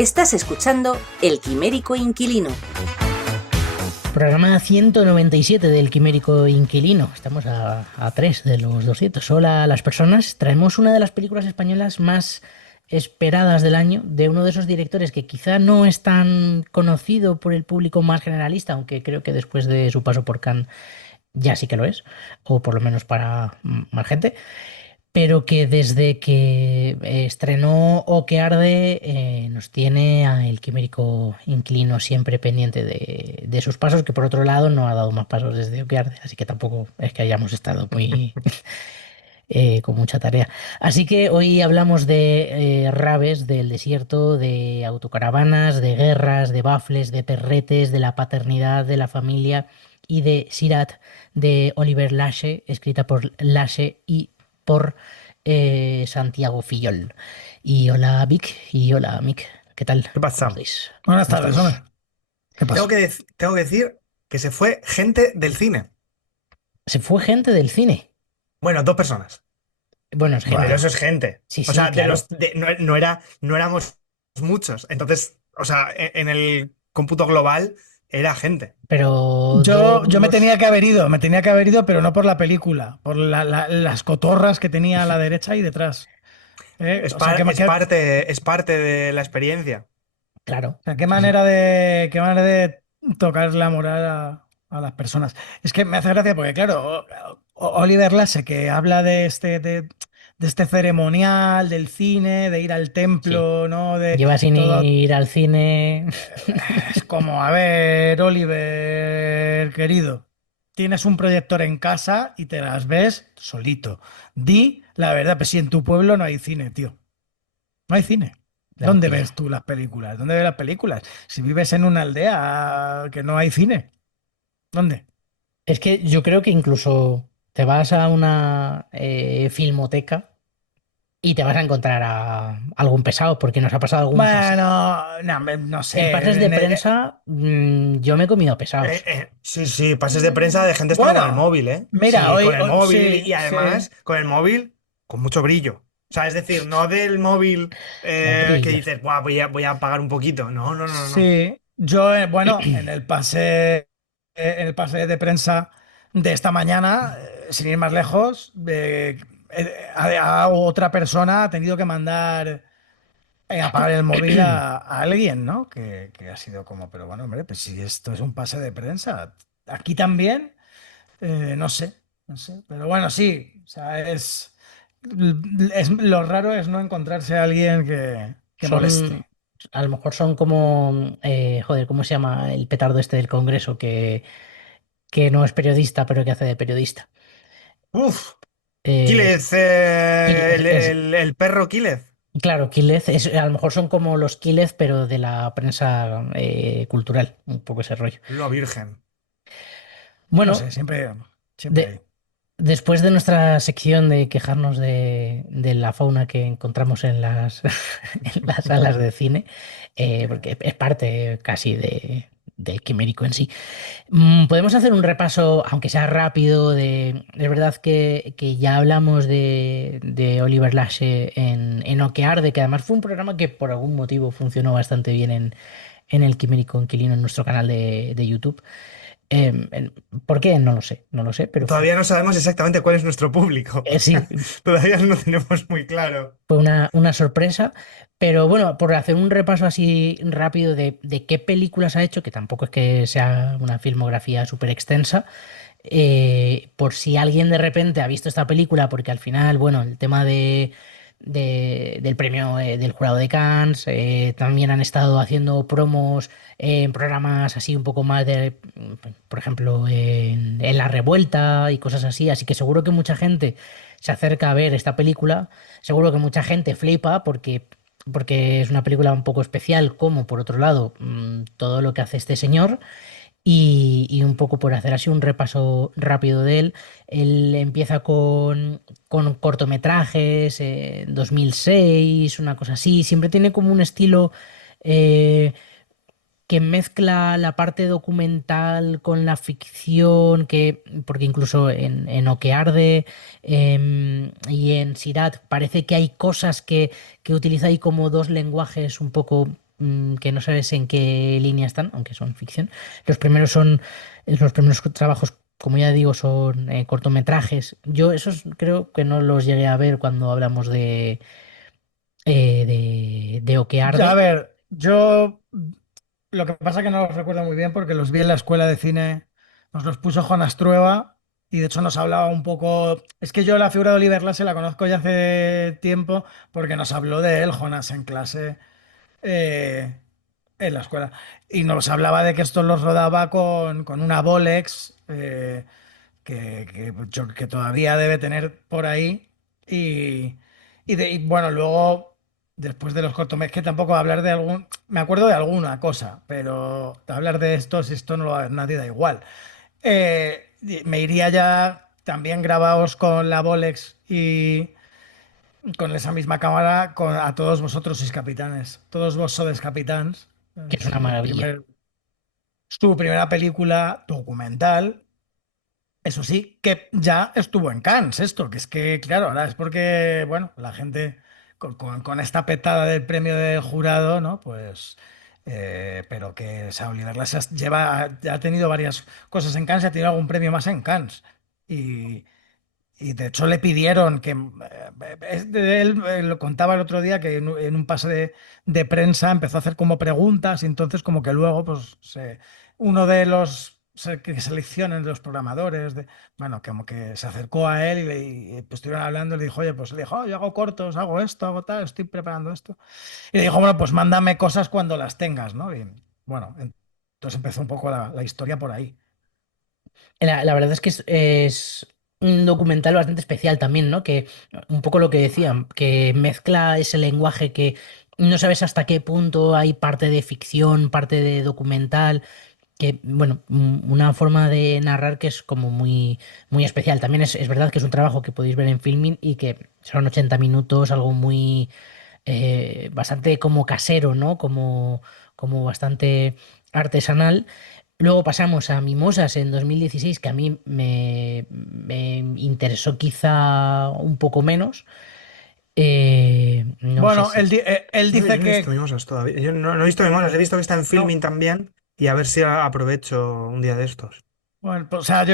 Estás escuchando El Quimérico Inquilino. Programa 197 del Quimérico Inquilino. Estamos a 3 de los 200. Hola a las personas. Traemos una de las películas españolas más esperadas del año, de uno de esos directores que quizá no es tan conocido por el público más generalista, aunque creo que después de su paso por Cannes ya sí que lo es, o por lo menos para más gente, pero que desde que estrenó O que Arde nos tiene a El Quimérico Inquilino siempre pendiente de sus pasos, que por otro lado no ha dado más pasos desde O que Arde, así que tampoco es que hayamos estado muy con mucha tarea. Así que hoy hablamos de raves del desierto, de autocaravanas, de guerras, de bafles, de perretes, de la paternidad, de la familia y de Sirat de Oliver Lache, escrita por Lache y por Santiago Fillol. Y hola Vic y hola Mick, ¿qué tal? ¿Qué ¿Cómo pasa? estáis? Buenas ¿Cómo tardes, estáis? hombre. ¿Qué pasó? Tengo que decir que se fue gente del cine. Se fue gente del cine. Bueno, dos personas. Bueno, es Pero gente. Bueno, eso es gente. Sí, O sí, sea, claro. no éramos muchos. Entonces, o sea, en el cómputo global era gente. Pero yo dos. me tenía que haber ido, pero no por la película, por las cotorras que tenía a la derecha y detrás. O sea, Es parte de la experiencia. Claro. qué manera de tocar la moral a las personas. Es que me hace gracia porque, claro, Oliver Lasse, que habla de este ceremonial del cine, de ir al Sí. templo, ¿no? De Lleva sin todo. ir al cine. Es como, a ver, Oliver, querido, tienes un proyector en casa y te las ves solito. Di la verdad, pues si en tu pueblo no hay cine, tío. No hay cine. Le hemos ¿Dónde ves pillado. tú las películas? ¿Dónde ves las películas? Si vives en una aldea que no hay cine, ¿dónde? Es que yo creo que incluso te vas a una filmoteca y te vas a encontrar a algún pesado, porque nos ha pasado algún pase. Bueno, no, no En pases sé. de prensa, yo me he comido pesados. Sí, sí, pases de prensa de gente estando con el Bueno, móvil, ¿eh? mira, Sí, con hoy, el móvil sí, y sí. además con el móvil con mucho brillo. O sea, es decir, no del móvil No que brillas. dices, "Buah, voy a apagar un poquito". No, no, no, no. Sí, yo, bueno, en el pase de prensa de esta mañana, sin ir más lejos, a otra persona ha tenido que mandar apagar el móvil a alguien, ¿no? Que ha sido como, pero bueno, hombre, pues si esto es un pase de prensa, aquí también, no sé, no sé, pero bueno, sí, o sea, lo raro es no encontrarse a alguien que moleste. Son, a lo mejor son como, joder, ¿cómo se llama el petardo este del Congreso que no es periodista, pero que hace de periodista? Uf, Eh, Quílez, Es, el perro Quílez. claro, Quílez, a lo mejor son como los Quílez, pero de la prensa cultural, un poco ese rollo. Lo virgen. No Bueno, sé, siempre de- hay. después de nuestra sección de quejarnos de la fauna que encontramos en las, en las salas de cine, porque es parte casi del quimérico en sí. Podemos hacer un repaso, aunque sea rápido, es verdad que ya hablamos de Oliver Lache en O que Arde, que además fue un programa que por algún motivo funcionó bastante bien en el Quimérico Inquilino, en nuestro canal de YouTube. ¿Por qué? No lo sé, no lo sé, pero Todavía no sabemos exactamente cuál es nuestro público. sí, Todavía no lo tenemos muy claro. fue una sorpresa. Pero bueno, por hacer un repaso así rápido de qué películas ha hecho, que tampoco es que sea una filmografía súper extensa. Por si alguien de repente ha visto esta película, porque al final, bueno, el tema del premio del jurado de Cannes, también han estado haciendo promos en programas así un poco más por ejemplo, en La Revuelta y cosas así, así que seguro que mucha gente se acerca a ver esta película, seguro que mucha gente flipa porque es una película un poco especial, como por otro lado, todo lo que hace este señor. Y un poco por hacer así un repaso rápido de él, él empieza con cortometrajes, 2006, una cosa así, siempre tiene como un estilo eh, que mezcla la parte documental con la ficción, porque incluso en O que Arde y en Sirat parece que hay cosas que utiliza ahí como dos lenguajes un poco que no sabes en qué línea están, aunque son ficción. Los primeros trabajos, como ya digo, son cortometrajes. Yo esos creo que no los llegué a ver cuando hablamos de O que Ya, a arde. ver, yo lo que pasa es que no los recuerdo muy bien porque los vi en la escuela de cine, nos los puso Jonas Trueba y de hecho nos hablaba un poco. Es que yo la figura de Oliver Lasse la conozco ya hace tiempo porque nos habló de él, Jonas, en clase eh, en la escuela. Y nos hablaba de que esto los rodaba con una Bolex. Que todavía debe tener por ahí. Y, y bueno, luego, después de los cortometrajes, que tampoco hablar de algún. Me acuerdo de alguna cosa, pero hablar de esto no lo va a ver nadie, da igual. Y me iría ya también grabados con la Bolex y con esa misma cámara a todos vosotros sois capitanes. Todos vos sois capitanes. Que es una maravilla. Su primera película documental. Eso sí, que ya estuvo en Cannes esto, que es que, claro, ahora es porque, bueno, la gente con esta petada del premio del jurado, ¿no? Pues, pero que o sea, Oliver Glass ya ha tenido varias cosas en Cannes y ha tenido algún premio más en Cannes. Y, y de hecho le pidieron que, él lo contaba el otro día que en un pase de prensa empezó a hacer como preguntas y entonces como que luego pues uno de los que seleccionan de los programadores, bueno, como que se acercó a él y, pues estuvieron hablando y le dijo, oye, pues le dijo, "Oh, yo hago cortos, hago esto, hago tal, estoy preparando esto. Y le dijo, bueno, pues mándame cosas cuando las tengas, ¿no? Y bueno, entonces empezó un poco la historia por ahí. La verdad es que es un documental bastante especial también, ¿no? Que un poco lo que decían, que mezcla ese lenguaje que no sabes hasta qué punto hay parte de ficción, parte de documental, que, bueno, una forma de narrar que es como muy especial. También es verdad que es un trabajo que podéis ver en Filmin y que son 80 minutos, algo muy, bastante como casero, ¿no? Como bastante artesanal. Luego pasamos a Mimosas en 2016, que a mí me interesó quizá un poco menos. No sé Bueno, si... él Yo dice no he visto que... Mimosas todavía. Yo no he visto Mimosas, he visto que está en No, Filming también y a ver si aprovecho un día de estos. bueno, pues, o sea,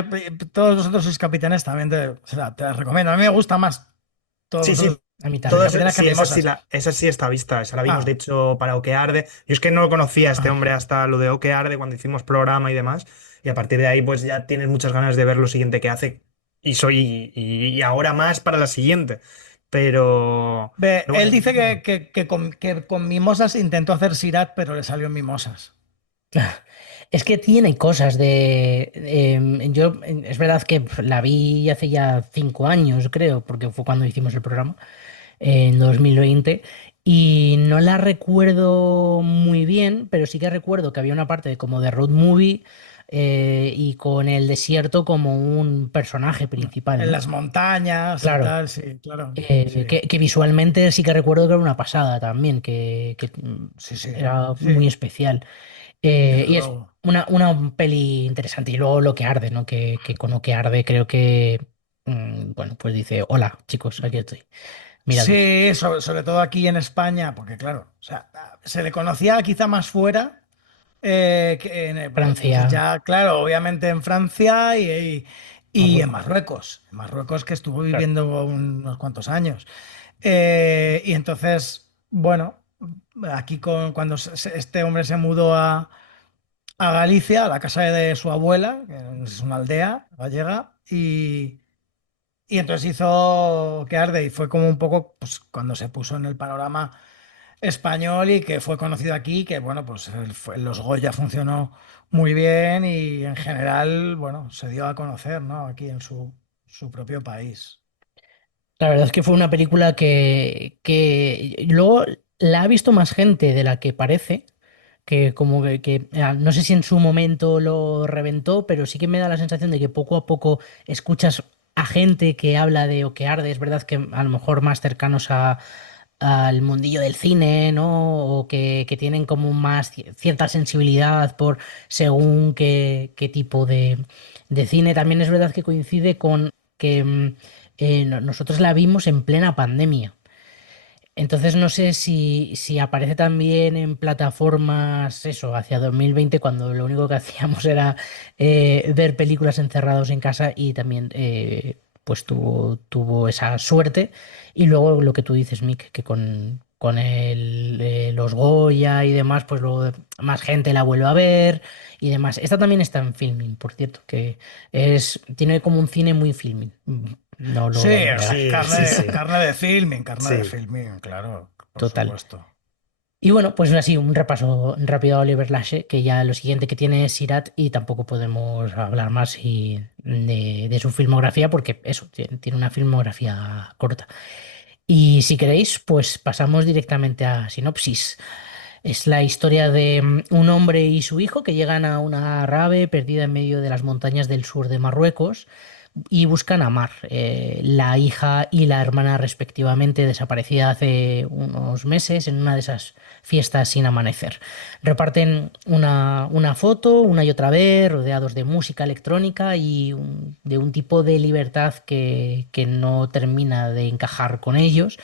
todos vosotros sois capitanes también, o sea, te las recomiendo. A mí me gusta más todos Sí, vosotros sí, A mí sois también. capitanes que sí, mimosas. esa sí está vista, esa la vimos de Ah, hecho para Oque Arde. Yo es que no conocía a este ah. hombre hasta lo de Oque Arde cuando hicimos programa y demás, y a partir de ahí pues ya tienes muchas ganas de ver lo siguiente que hace y ahora más para la siguiente. Ve, Pero él bueno, dice que con mimosas intentó hacer Sirat, pero le salió en mimosas. Es que tiene cosas es verdad que la vi hace ya 5 años, creo, porque fue cuando hicimos el programa, en 2020, y no la recuerdo muy bien, pero sí que recuerdo que había una parte como de road movie, y con el desierto como un personaje principal, En ¿no? las montañas y Claro. tal, sí, claro. Sí, Que visualmente sí que recuerdo que era una pasada también, que sí, sí, era muy sí, especial. desde Y es luego. una peli interesante. Y luego Lo que arde, ¿no? Que con Lo que arde creo que, bueno, pues dice, hola, chicos, aquí estoy. Miradme. Sí, sobre todo aquí en España, porque claro, o sea, se le conocía quizá más fuera. Pues Francia, ya, claro, obviamente en Francia y en Marruecos. Marruecos. En Marruecos que estuvo Claro. viviendo unos cuantos años. Y entonces, bueno, aquí cuando este hombre se mudó a Galicia, a la casa de su abuela, que es una aldea gallega, y entonces hizo que arde y fue como un poco pues, cuando se puso en el panorama español y que fue conocido aquí, que bueno, pues los Goya funcionó muy bien y en general, bueno, se dio a conocer, ¿no? Aquí en su propio país. La verdad es que fue una película que luego la ha visto más gente de la que parece. Que como no sé si en su momento lo reventó, pero sí que me da la sensación de que poco a poco escuchas a gente que habla de O que arde, es verdad que a lo mejor más cercanos al mundillo del cine, ¿no? O que tienen como más cierta sensibilidad por según qué tipo de cine. También es verdad que coincide con que nosotros la vimos en plena pandemia. Entonces no sé si aparece también en plataformas, eso, hacia 2020, cuando lo único que hacíamos era ver películas encerrados en casa y también pues tuvo esa suerte. Y luego lo que tú dices, Mick, que con los Goya y demás, pues luego más gente la vuelve a ver y demás. Esta también está en Filmin, por cierto, que tiene como un cine muy Filmin. No lo Sí, vamos a negar. Sí, sí, sí. carne de Sí. filming, claro, por Total. supuesto. Y bueno, pues así, un repaso rápido a Oliver Lashe, que ya lo siguiente que tiene es Sirat y tampoco podemos hablar más de su filmografía porque eso, tiene una filmografía corta. Y si queréis, pues pasamos directamente a sinopsis. Es la historia de un hombre y su hijo que llegan a una rave perdida en medio de las montañas del sur de Marruecos y buscan a Mar, la hija y la hermana respectivamente, desaparecida hace unos meses en una de esas fiestas sin amanecer. Reparten una foto una y otra vez, rodeados de música electrónica y de un tipo de libertad que no termina de encajar con ellos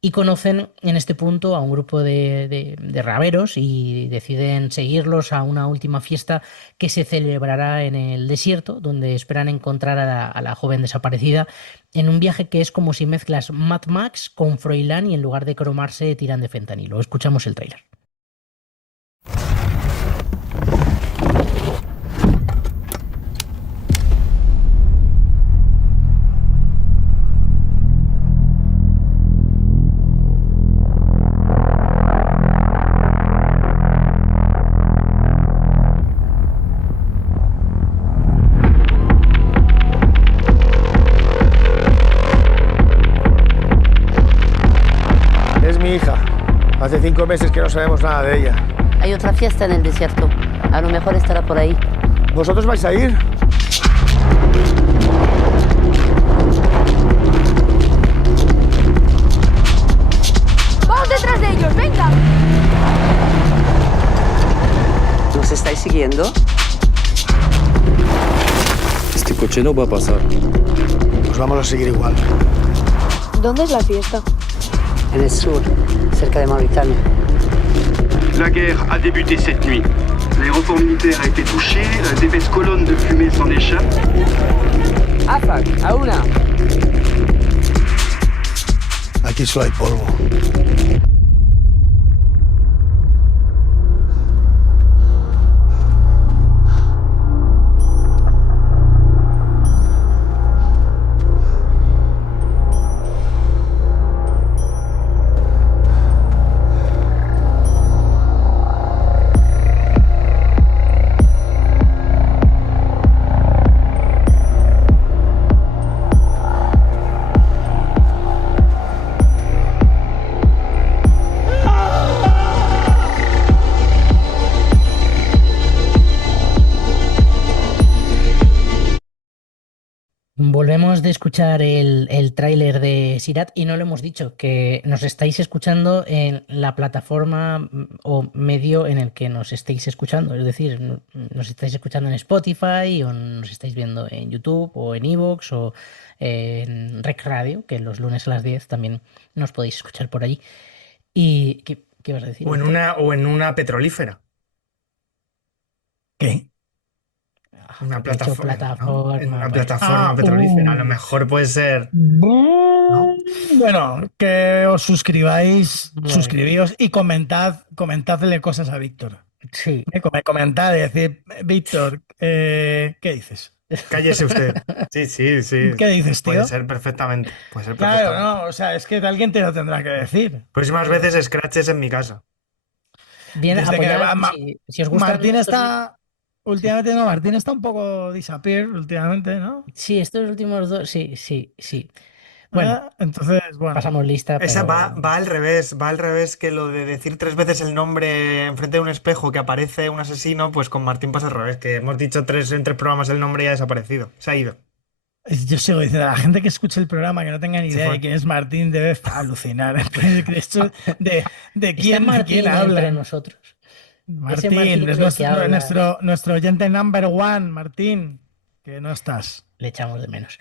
y conocen en este punto a un grupo de raveros y deciden seguirlos a una última fiesta que se celebrará en el desierto, donde esperan encontrar a la joven desaparecida en un viaje que es como si mezclas Mad Max con Froilán y en lugar de cromarse tiran de fentanilo. Escuchamos el tráiler. Es mi hija. Hace 5 meses que no sabemos nada de ella. Hay otra fiesta en el desierto. A lo mejor estará por ahí. ¿Vosotros vais a ir? ¡Vamos detrás de ellos! ¡Venga! ¿Nos estáis siguiendo? Este coche no va a pasar. Pues vamos a seguir igual. ¿Dónde es la fiesta? En el sur, cerca de Mauritania. La guerre a débuté cette nuit. L'aéroport militaire a été touché, d'épaisses colonnes de fumée s'en échappent. Afak, a una. Aquí solo hay polvo. Volvemos de escuchar el tráiler de Sirat y no lo hemos dicho, que nos estáis escuchando en la plataforma o medio en el que nos estéis escuchando. Es decir, nos estáis escuchando en Spotify o nos estáis viendo en YouTube o en Evox o en Rec Radio, que los lunes a las 10 también nos podéis escuchar por allí. ¿Y qué vas a decir? O en una petrolífera. ¿Qué? Una Porque he dicho plataforma, ¿no? En una bueno. plataforma petrolífera. A lo mejor puede ser. Bueno, que os suscribáis, Bueno. suscribíos y comentadle cosas a Víctor. Sí. Comentad y decir, Víctor, ¿qué dices? Cállese usted. Sí, sí, sí. ¿Qué dices, tío? Puede ser perfectamente. Puede ser Claro, perfectamente. no, o sea, es que alguien te lo tendrá que decir. Próximas veces scratches en mi casa. Bien, Desde que apoyad, Ma- si os gustan Martín estos- últimamente no, Martín está un poco disappear últimamente, ¿no? Sí, estos últimos dos, sí. Bueno, Entonces, bueno. pasamos lista, Esa pero va al revés que lo de decir 3 veces el nombre enfrente de un espejo que aparece un asesino, pues con Martín pasa al revés, que hemos dicho en 3 programas el nombre y ha desaparecido. Se ha ido. Yo sigo diciendo, la gente que escuche el programa que no tenga ni Se idea fue. de quién es Martín debe alucinar. De esto, de está quién, Martín quién habla. entre nosotros. Ese Martín, Martín es del que habla. nuestro oyente number one, Martín, que no estás. Le echamos de menos.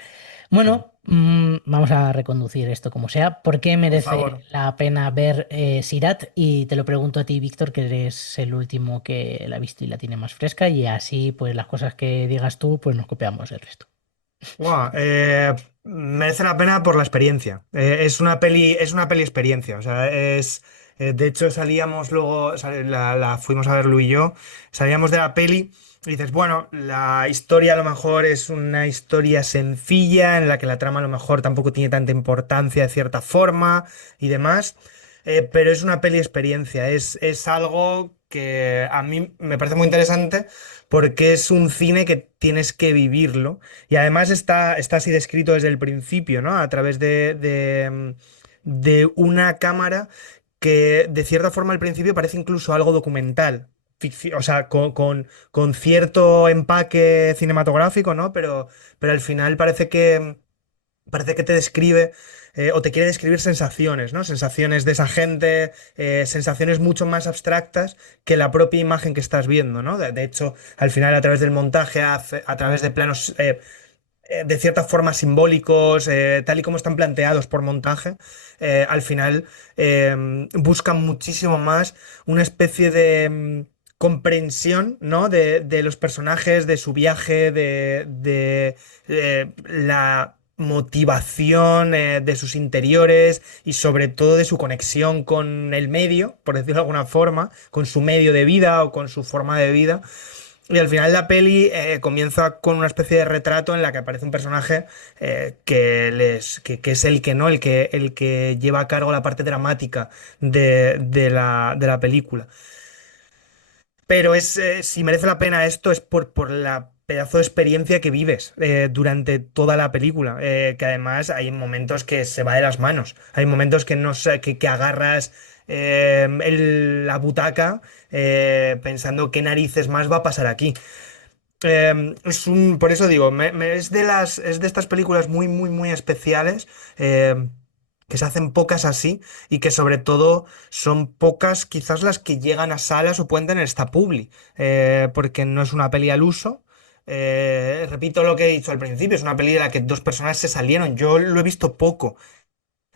Bueno, vamos a reconducir esto como sea. ¿Por qué Por merece favor. la pena ver Sirat? Y te lo pregunto a ti, Víctor, que eres el último que la ha visto y la tiene más fresca, y así, pues las cosas que digas tú, pues nos copiamos el resto. Guau, merece la pena por la experiencia. Es una peli experiencia. O sea, de hecho, salíamos luego, la fuimos a ver Lu y yo, salíamos de la peli y dices, bueno, la historia a lo mejor es una historia sencilla en la que la trama a lo mejor tampoco tiene tanta importancia de cierta forma y demás. Pero es una peli experiencia. Es algo que a mí me parece muy interesante porque es un cine que tienes que vivirlo. Y además está así descrito desde el principio, ¿no? A través de una cámara que de cierta forma al principio parece incluso algo documental. O sea, con cierto empaque cinematográfico, ¿no? Pero al final parece que te describe o te quiere describir sensaciones, ¿no? Sensaciones de esa gente, sensaciones mucho más abstractas que la propia imagen que estás viendo, ¿no? De hecho, al final, a través del montaje, a través de planos de cierta forma simbólicos, tal y como están planteados por montaje, al final buscan muchísimo más una especie de comprensión, ¿no? De los personajes, de su viaje, de la motivación de sus interiores y sobre todo de su conexión con el medio, por decirlo de alguna forma, con su medio de vida o con su forma de vida. Y al final la peli comienza con una especie de retrato en la que aparece un personaje que es el que no, el que lleva a cargo la parte dramática de la película. Pero si merece la pena esto es por la pedazo de experiencia que vives durante toda la película. Que además hay momentos que se va de las manos. Hay momentos que no sé, que agarras la butaca pensando qué narices más va a pasar aquí. Por eso digo, es de estas películas muy, muy, muy especiales. Que se hacen pocas así y que sobre todo son pocas quizás las que llegan a salas o pueden tener esta publi, porque no es una peli al uso. Repito lo que he dicho al principio, es una peli de la que dos personas se salieron. Yo lo he visto poco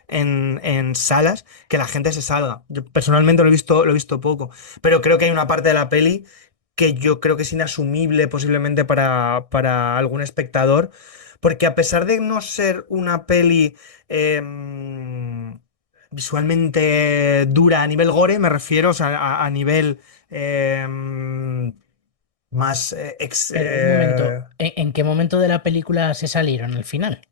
en salas que la gente se salga. Yo personalmente lo he visto poco, pero creo que hay una parte de la peli que yo creo que es inasumible posiblemente para algún espectador, porque a pesar de no ser una peli visualmente dura a nivel gore, me refiero, o sea, a nivel más Pero un momento, ¿en qué momento de la película se salieron al final?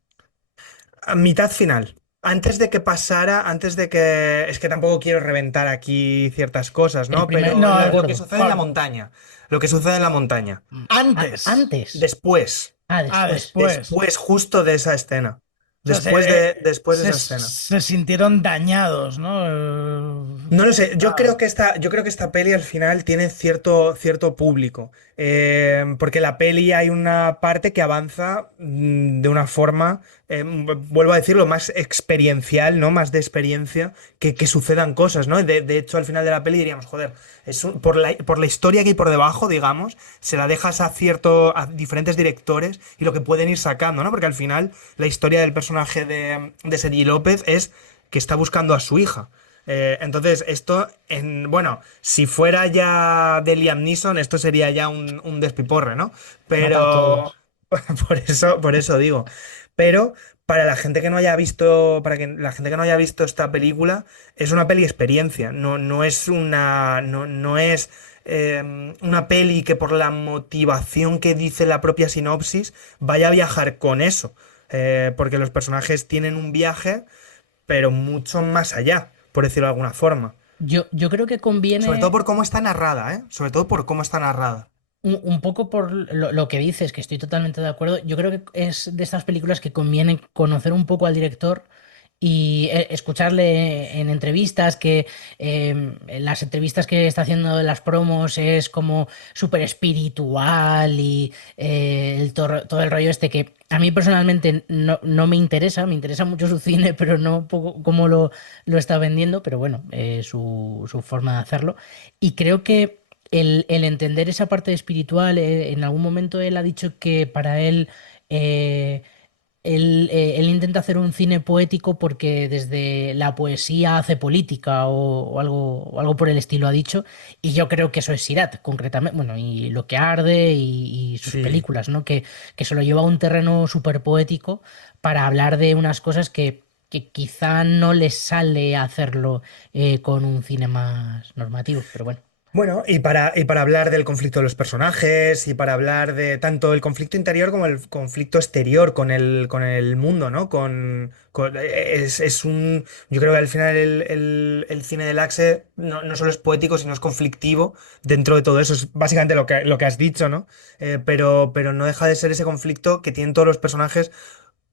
a mitad final. Antes de que pasara, antes de que... Es que tampoco quiero reventar aquí ciertas cosas, El ¿no? primer, Pero no me lo que acuerdo. sucede en la montaña. Lo que sucede en la montaña. Antes. Antes. Después. Después. Después. Después justo de esa escena. O sea, Después de esa escena. se sintieron dañados, ¿no? No lo sé, Claro. yo creo que esta peli al final tiene cierto público. Porque la peli hay una parte que avanza de una forma, vuelvo a decirlo, más experiencial, ¿no? Más de experiencia, que sucedan cosas, ¿no? De hecho, al final de la peli diríamos, joder, por la historia que hay por debajo, digamos, se la dejas a diferentes directores y lo que pueden ir sacando, ¿no? Porque al final la historia del personaje de Sergi López es que está buscando a su hija. Entonces, bueno, si fuera ya de Liam Neeson, esto sería ya un despiporre, ¿no? Mata a Pero todos. por eso digo. Pero para la gente que no haya visto, para que la gente que no haya visto esta película, es una peli experiencia. No es no es una peli que por la motivación que dice la propia sinopsis vaya a viajar con eso. Porque los personajes tienen un viaje pero mucho más allá, por decirlo de alguna forma. Yo creo que Sobre todo conviene por cómo está narrada, ¿eh? Sobre todo por cómo está narrada. un poco por lo que dices, que estoy totalmente de acuerdo. Yo creo que es de estas películas que conviene conocer un poco al director y escucharle en entrevistas, que en las entrevistas que está haciendo en las promos es como súper espiritual y todo el rollo este que a mí personalmente no me interesa mucho su cine, pero no poco cómo lo está vendiendo, pero bueno, su forma de hacerlo. Y creo que el entender esa parte espiritual, en algún momento él ha dicho que para él... eh, él intenta hacer un cine poético porque desde la poesía hace política o algo por el estilo ha dicho, y yo creo que eso es Sirat, concretamente, bueno, y Lo que arde y sus Sí. películas, ¿no? Que se lo lleva a un terreno súper poético para hablar de unas cosas que quizá no les sale hacerlo con un cine más normativo, pero bueno. Bueno, y para hablar del conflicto de los personajes y para hablar de tanto el conflicto interior como el conflicto exterior con el mundo, ¿no? Yo creo que al final el cine del Axe no solo es poético, sino es conflictivo dentro de todo eso. Es básicamente lo que has dicho, ¿no? Pero no deja de ser ese conflicto que tienen todos los personajes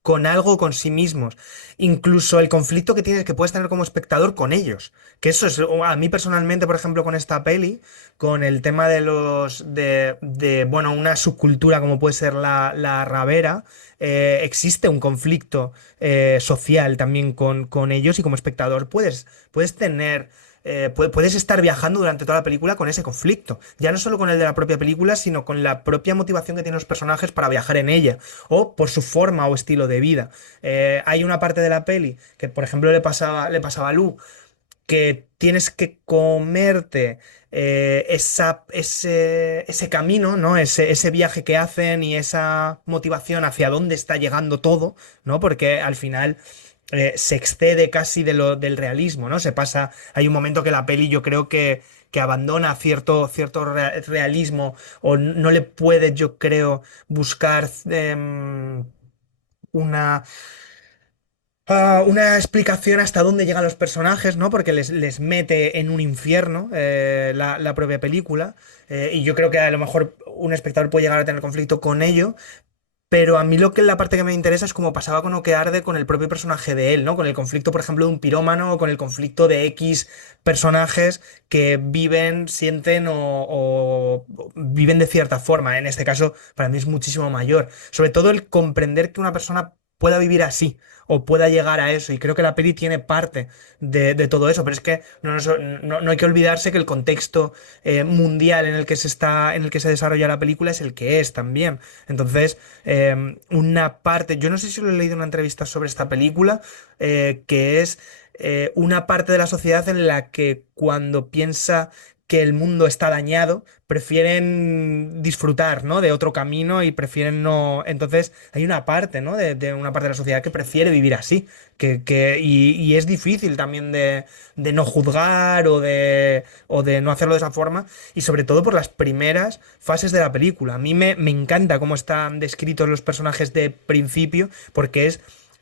con algo, con sí mismos. Incluso el conflicto que puedes tener como espectador con ellos. Que eso es, a mí personalmente, por ejemplo, con esta peli, con el tema bueno, una subcultura como puede ser la rabera, existe un conflicto social también con ellos y como espectador puedes tener. Puedes estar viajando durante toda la película con ese conflicto, ya no solo con el de la propia película, sino con la propia motivación que tienen los personajes para viajar en ella, o por su forma o estilo de vida. Hay una parte de la peli que, por ejemplo, le pasaba a Lu, que tienes que comerte ese camino, ¿no? Ese viaje que hacen y esa motivación hacia dónde está llegando todo, ¿no? Porque al final se excede casi del realismo, ¿no? Hay un momento que la peli yo creo que abandona cierto realismo o no le puede, yo creo, buscar una una explicación hasta dónde llegan los personajes, ¿no? Porque les mete en un infierno la propia película. Y yo creo que a lo mejor un espectador puede llegar a tener conflicto con ello. Pero a mí la parte que me interesa es como pasaba con Okearde con el propio personaje de él, ¿no? Con el conflicto, por ejemplo, de un pirómano o con el conflicto de X personajes que viven, sienten o viven de cierta forma. En este caso, para mí es muchísimo mayor. Sobre todo el comprender que una persona pueda vivir así o pueda llegar a eso. Y creo que la peli tiene parte de todo eso. Pero es que no hay que olvidarse que el contexto mundial en el que se desarrolla la película es el que es también. Entonces, una parte, yo no sé si lo he leído en una entrevista sobre esta película, que es una parte de la sociedad en la que cuando piensa que el mundo está dañado, prefieren disfrutar, ¿no? De otro camino y prefieren no. Entonces, hay una parte, ¿no? De una parte de la sociedad que prefiere vivir así. Y es difícil también de no juzgar o de no hacerlo de esa forma. Y sobre todo por las primeras fases de la película. A mí me encanta cómo están descritos los personajes de principio, porque es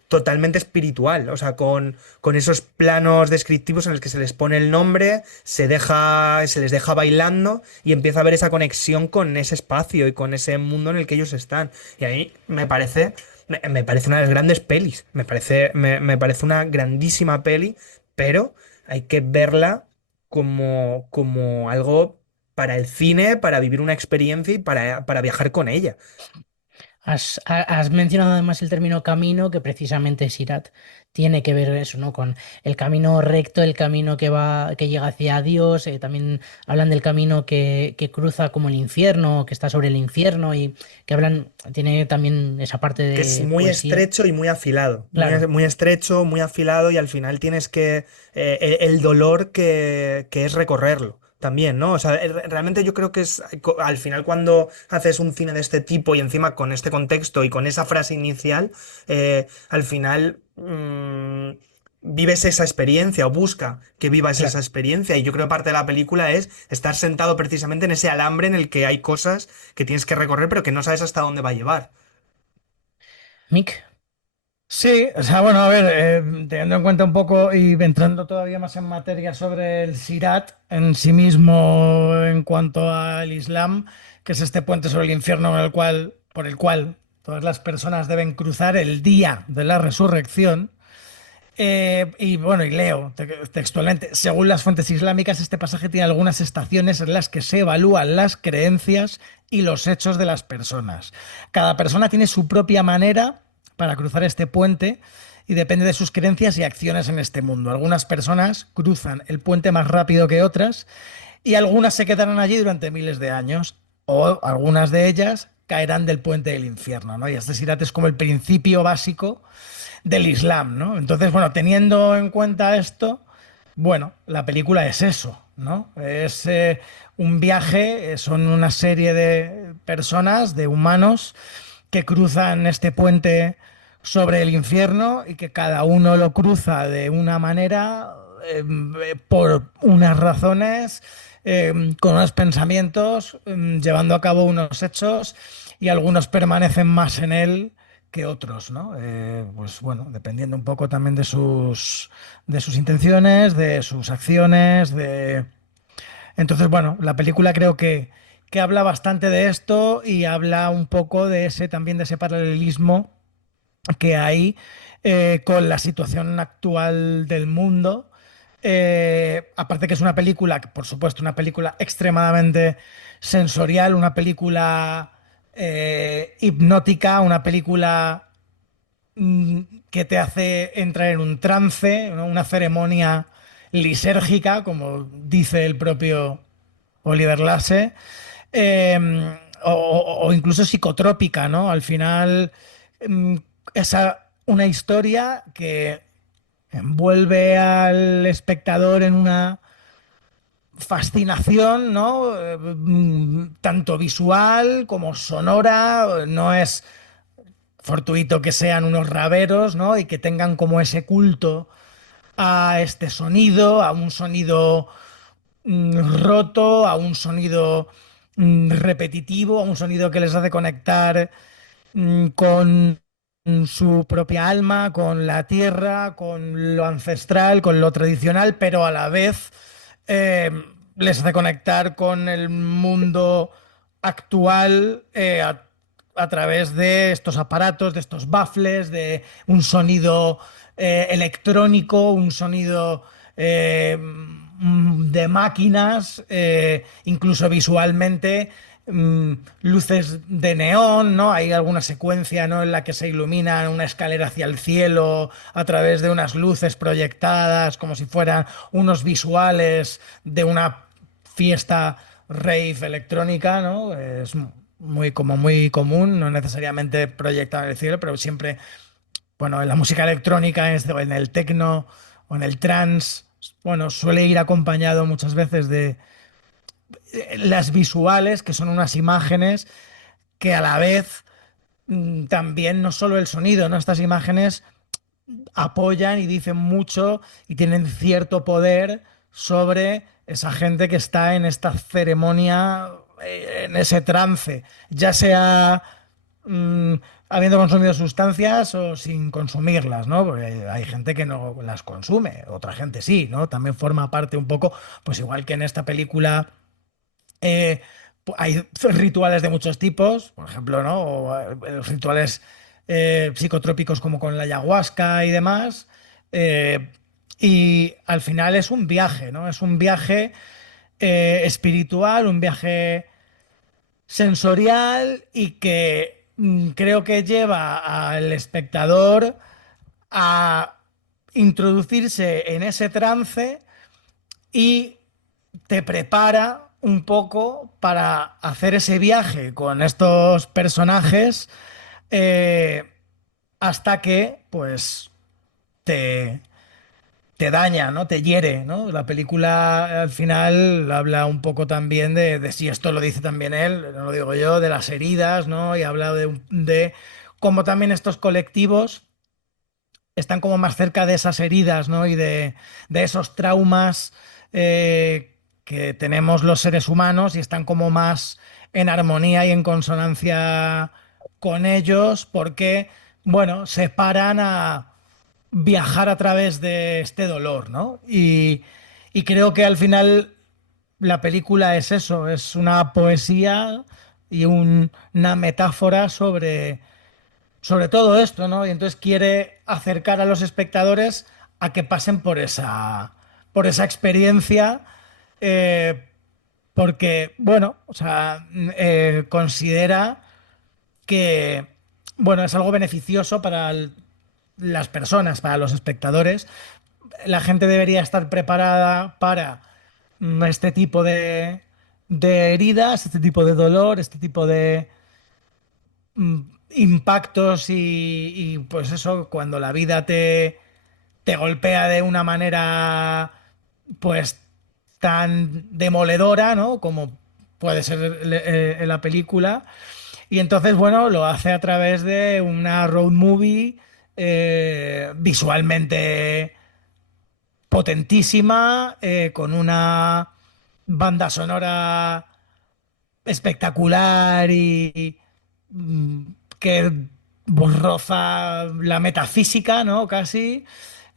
totalmente espiritual, o sea, con esos planos descriptivos en los que se les pone el nombre, se les deja bailando y empieza a haber esa conexión con ese espacio y con ese mundo en el que ellos están. Y a mí me parece una de las grandes pelis, me parece una grandísima peli, pero hay que verla como algo para el cine, para vivir una experiencia y para viajar con ella. Has mencionado además el término camino, que precisamente Sirat tiene que ver eso, ¿no? Con el camino recto, el camino que llega hacia Dios. También hablan del camino que cruza como el infierno, que está sobre el infierno, y tiene también esa parte Que es de muy poesía. estrecho y muy afilado. Claro. Muy estrecho, muy afilado y al final tienes el dolor que es recorrerlo. También, ¿no? O sea, realmente yo creo que al final cuando haces un cine de este tipo y encima con este contexto y con esa frase inicial, al final vives esa experiencia o busca que vivas esa Claro. experiencia. Y yo creo que parte de la película es estar sentado precisamente en ese alambre en el que hay cosas que tienes que recorrer pero que no sabes hasta dónde va a llevar. Mick. Sí, o sea, bueno, a ver, teniendo en cuenta un poco y entrando todavía más en materia sobre el Sirat en sí mismo en cuanto al Islam, que es este puente sobre el infierno por el cual todas las personas deben cruzar el día de la resurrección. Y bueno, y leo textualmente, según las fuentes islámicas, este pasaje tiene algunas estaciones en las que se evalúan las creencias y los hechos de las personas. Cada persona tiene su propia manera para cruzar este puente y depende de sus creencias y acciones en este mundo. Algunas personas cruzan el puente más rápido que otras y algunas se quedarán allí durante miles de años, o algunas de ellas caerán del puente del infierno, ¿no? Y este Sirat es como el principio básico del Islam, ¿no? Entonces, bueno, teniendo en cuenta esto, bueno, la película es eso, ¿no? Es un viaje, son una serie de personas, de humanos, que cruzan este puente sobre el infierno y que cada uno lo cruza de una manera, por unas razones, con unos pensamientos, llevando a cabo unos hechos, y algunos permanecen más en él que otros, ¿no? Pues bueno, dependiendo un poco también de sus intenciones, de sus acciones, de... Entonces, bueno, la película creo que habla bastante de esto y habla un poco de ese, también de ese paralelismo que hay con la situación actual del mundo. Aparte que es una película, que, por supuesto, una película extremadamente sensorial, una película hipnótica, una película mm, que te hace entrar en un trance, ¿no? Una ceremonia lisérgica, como dice el propio Oliver Lasse, o incluso psicotrópica, ¿no? Al final, mm, una historia que envuelve al espectador en una fascinación, ¿no? Tanto visual como sonora. No es fortuito que sean unos raveros, ¿no? Y que tengan como ese culto a este sonido, a un sonido roto, a un sonido repetitivo, a un sonido que les hace conectar con su propia alma, con la tierra, con lo ancestral, con lo tradicional, pero a la vez eh, les hace conectar con el mundo actual, a través de estos aparatos, de estos baffles, de un sonido electrónico, un sonido de máquinas, incluso visualmente, luces de neón, ¿no? Hay alguna secuencia, ¿no?, en la que se ilumina una escalera hacia el cielo a través de unas luces proyectadas, como si fueran unos visuales de una fiesta rave electrónica, ¿no? Es como muy común, no necesariamente proyectada en el cielo, pero siempre, bueno, en la música electrónica, en el techno o en el trance, bueno, suele ir acompañado muchas veces de las visuales, que son unas imágenes que a la vez también, no solo el sonido, ¿no? Estas imágenes apoyan y dicen mucho y tienen cierto poder sobre esa gente que está en esta ceremonia, en ese trance, ya sea mm, habiendo consumido sustancias o sin consumirlas, ¿no? Porque hay gente que no las consume, otra gente sí, ¿no? También forma parte un poco, pues igual que en esta película. Eh, Hay rituales de muchos tipos, por ejemplo, ¿no? O, los rituales psicotrópicos, como con la ayahuasca y demás. eh, y al final es un viaje, ¿no? Es un viaje espiritual, un viaje sensorial, y que creo que lleva al espectador a introducirse en ese trance y te prepara un poco para hacer ese viaje con estos personajes, eh, hasta que, pues, te, te daña, ¿no? Te hiere, ¿no? La película al final habla un poco también de si esto lo dice también él, no lo digo yo, de las heridas, ¿no? Y habla de cómo también estos colectivos están como más cerca de esas heridas, ¿no? Y de esos traumas que tenemos los seres humanos, y están como más en armonía y en consonancia con ellos, porque, bueno, se paran a viajar a través de este dolor, ¿no? Y creo que al final la película es eso, es una poesía y una metáfora sobre todo esto, ¿no? Y entonces quiere acercar a los espectadores a que pasen por esa experiencia, eh, porque, bueno, o sea, considera que, bueno, es algo beneficioso para las personas, para los espectadores. La gente debería estar preparada para este tipo de heridas, este tipo de dolor, este tipo mm, impactos pues eso, cuando la vida te golpea de una manera pues tan demoledora, ¿no? Como puede ser en la película. Y entonces, bueno, lo hace a través de una road movie visualmente potentísima, con una banda sonora espectacular y que pues, roza la metafísica, ¿no? Casi,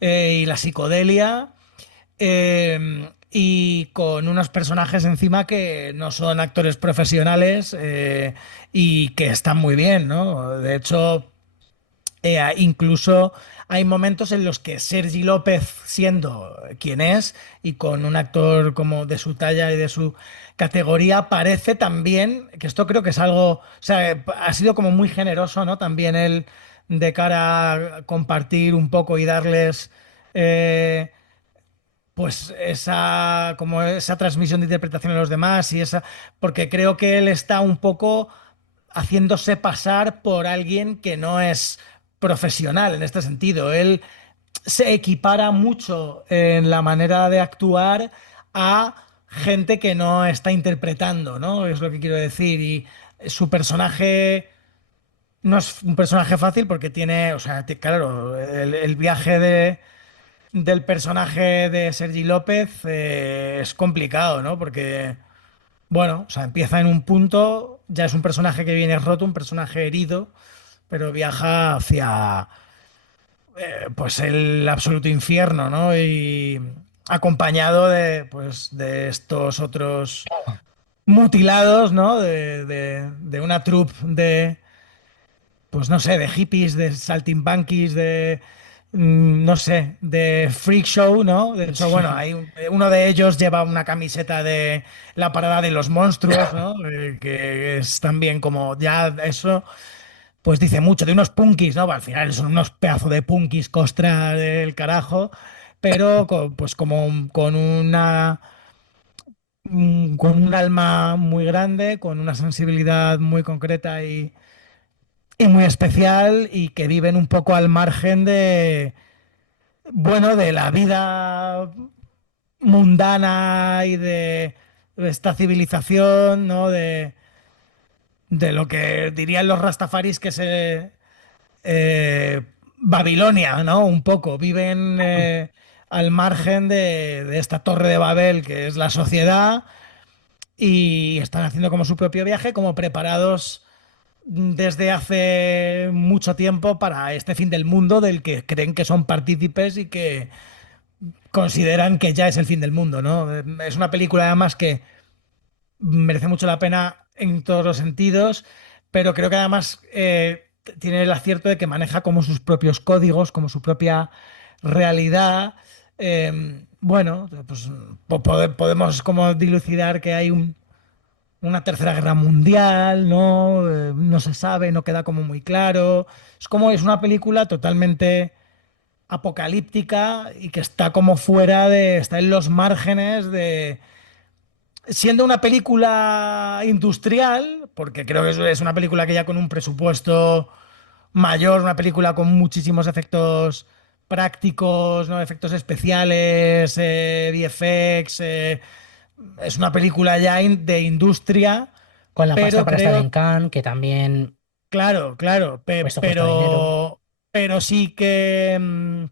y la psicodelia. Y con unos personajes encima que no son actores profesionales y que están muy bien, ¿no? De hecho, incluso hay momentos en los que Sergi López, siendo quien es, y con un actor como de su talla y de su categoría, parece también, que esto creo que es algo, o sea, ha sido como muy generoso, ¿no? También él de cara a compartir un poco y darles eh, pues esa, como esa transmisión de interpretación a los demás y esa, porque creo que él está un poco haciéndose pasar por alguien que no es profesional en este sentido. Él se equipara mucho en la manera de actuar a gente que no está interpretando, ¿no? Es lo que quiero decir. Y su personaje no es un personaje fácil porque tiene, o sea, claro, el viaje del personaje de Sergi López es complicado, ¿no? Porque bueno, o sea, empieza en un punto, ya es un personaje que viene roto, un personaje herido, pero viaja hacia pues el absoluto infierno, ¿no? Y acompañado de pues de estos otros mutilados, ¿no? De una troupe de pues no sé, de hippies, de saltimbanquis, de no sé, de freak show, ¿no? De hecho, bueno, Sí. uno de ellos lleva una camiseta de la parada de los monstruos, ¿no? Que es también como ya eso, pues dice mucho de unos punkis, ¿no? Al final son unos pedazos de punkis costra del carajo, pero pues como con una con un alma muy grande, con una sensibilidad muy concreta y muy especial y que viven un poco al margen de, bueno, de la vida mundana y de esta civilización, ¿no? De lo que dirían los rastafaris que es Babilonia, ¿no? Un poco. Viven al margen de esta torre de Babel que es la sociedad y están haciendo como su propio viaje, como preparados desde hace mucho tiempo para este fin del mundo del que creen que son partícipes y que consideran que ya es el fin del mundo, ¿no? Es una película además que merece mucho la pena en todos los sentidos, pero creo que además tiene el acierto de que maneja como sus propios códigos, como su propia realidad. Bueno, pues podemos como dilucidar que hay una tercera guerra mundial, ¿no? No se sabe, no queda como muy claro. Es una película totalmente apocalíptica y que está como está en los márgenes siendo una película industrial, porque creo que es una película que ya con un presupuesto mayor, una película con muchísimos efectos prácticos, ¿no? Efectos especiales, VFX, es una película ya de industria, Con la pasta pero para estar creo, en Cannes, que también claro, claro, esto cuesta dinero. pero sí que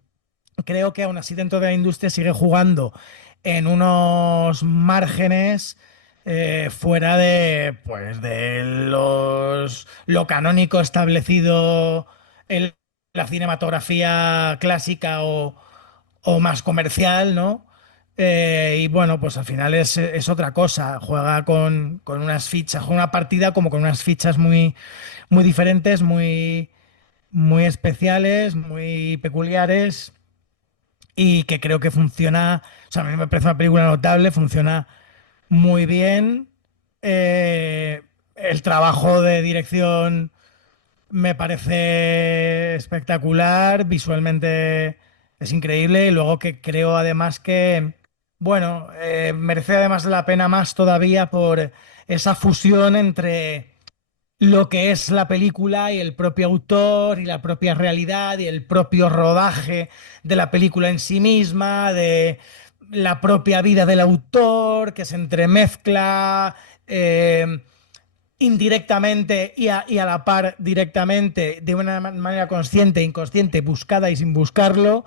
creo que aún así dentro de la industria sigue jugando en unos márgenes fuera de, pues, de lo canónico establecido en la cinematografía clásica o más comercial, ¿no? Y bueno, pues al final es otra cosa. Juega con unas fichas, juega una partida como con unas fichas muy diferentes, muy especiales, muy peculiares y que creo que funciona. O sea, a mí me parece una película notable, funciona muy bien. El trabajo de dirección me parece espectacular, visualmente es increíble y luego que creo además que, bueno, merece además la pena más todavía por esa fusión entre lo que es la película y el propio autor y la propia realidad y el propio rodaje de la película en sí misma, de la propia vida del autor, que se entremezcla indirectamente y a la par directamente, de una manera consciente, inconsciente, buscada y sin buscarlo,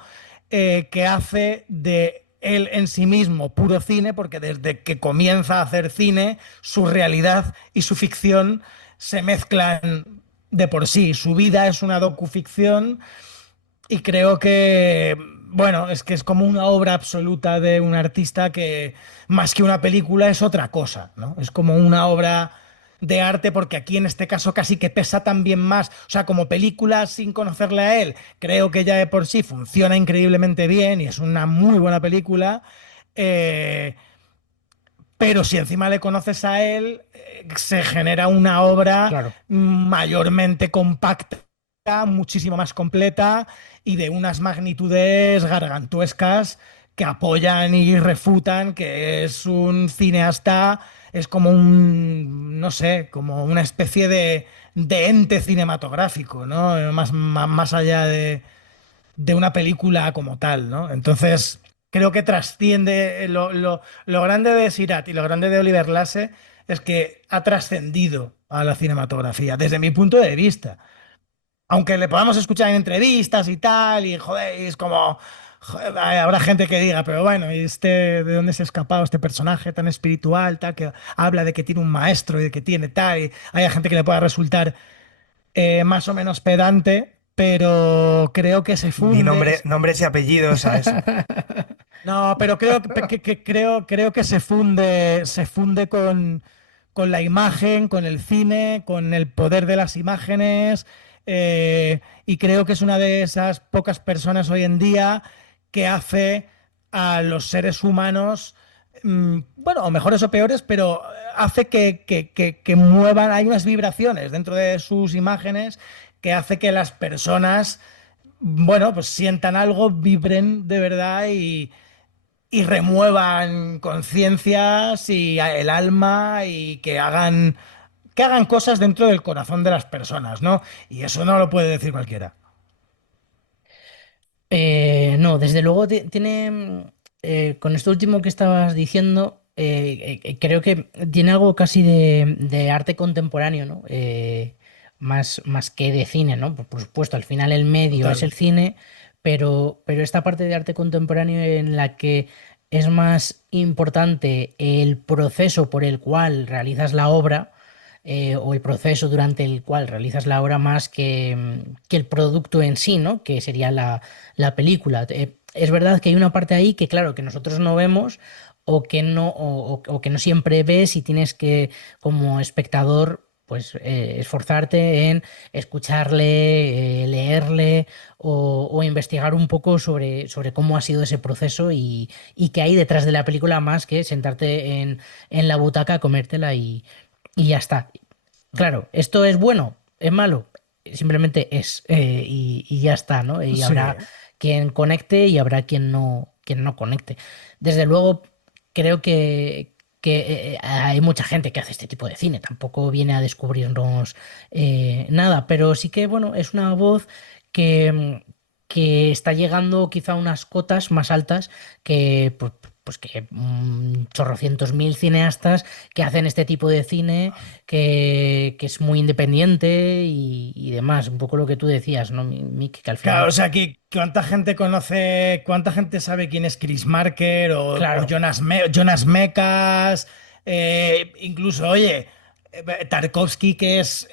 que hace de él en sí mismo puro cine, porque desde que comienza a hacer cine, su realidad y su ficción se mezclan de por sí. Su vida es una docuficción y creo que, bueno, es que es como una obra absoluta de un artista que más que una película es otra cosa, ¿no? Es como una obra de arte porque aquí en este caso casi que pesa también más. O sea, como película sin conocerle a él, creo que ya de por sí funciona increíblemente bien y es una muy buena película. Eh, pero si encima le conoces a él, se genera una obra Claro. mayormente compacta, muchísimo más completa y de unas magnitudes gargantuescas que apoyan y refutan que es un cineasta, es como un, no sé, como una especie de ente cinematográfico, ¿no? Más allá de una película como tal, ¿no? Entonces, creo que trasciende lo grande de Sirat y lo grande de Oliver Lasse es que ha trascendido a la cinematografía, desde mi punto de vista. Aunque le podamos escuchar en entrevistas y tal, y joder, y es como. Joder, habrá gente que diga, pero bueno, ¿y de dónde se ha escapado este personaje tan espiritual, tal, que habla de que tiene un maestro y de que tiene tal? Y hay gente que le pueda resultar más o menos pedante, pero creo que se Di funde. nombres y apellidos a eso. No, pero creo que se funde con la imagen, con el cine, con el poder de las imágenes, y creo que es una de esas pocas personas hoy en día que hace a los seres humanos, bueno, o mejores o peores, pero hace que muevan, hay unas vibraciones dentro de sus imágenes que hace que las personas, bueno, pues sientan algo, vibren de verdad y remuevan conciencias y el alma y que hagan cosas dentro del corazón de las personas, ¿no? Y eso no lo puede decir cualquiera. No, desde luego tiene, con esto último que estabas diciendo, creo que tiene algo casi de arte contemporáneo, ¿no? Más que de cine, ¿no? Por supuesto, al final el medio es el Total. cine, pero esta parte de arte contemporáneo en la que es más importante el proceso por el cual realizas la obra, o el proceso durante el cual realizas la obra más que el producto en sí, ¿no? Que sería la película. Es verdad que hay una parte ahí que, claro, que nosotros no vemos o que no siempre ves y tienes que, como espectador, pues esforzarte en escucharle, leerle o investigar un poco sobre cómo ha sido ese proceso y qué hay detrás de la película más que sentarte en la butaca, comértela y ya está. Claro, ¿esto es bueno? ¿Es malo? Simplemente es, y ya está, ¿no? Y Sí. habrá quien conecte y habrá quien no conecte. Desde luego, creo que hay mucha gente que hace este tipo de cine, tampoco viene a descubrirnos nada, pero sí que, bueno, es una voz que está llegando quizá a unas cotas más altas que, pues que chorrocientos mil cineastas que hacen este tipo de cine que es muy independiente y demás, un poco lo que tú decías, ¿no, Mick? Que al Claro, final, o sea, ¿cuánta gente conoce, cuánta gente sabe quién es Chris Marker o claro, Jonas Mekas? Incluso, oye, Tarkovsky, que es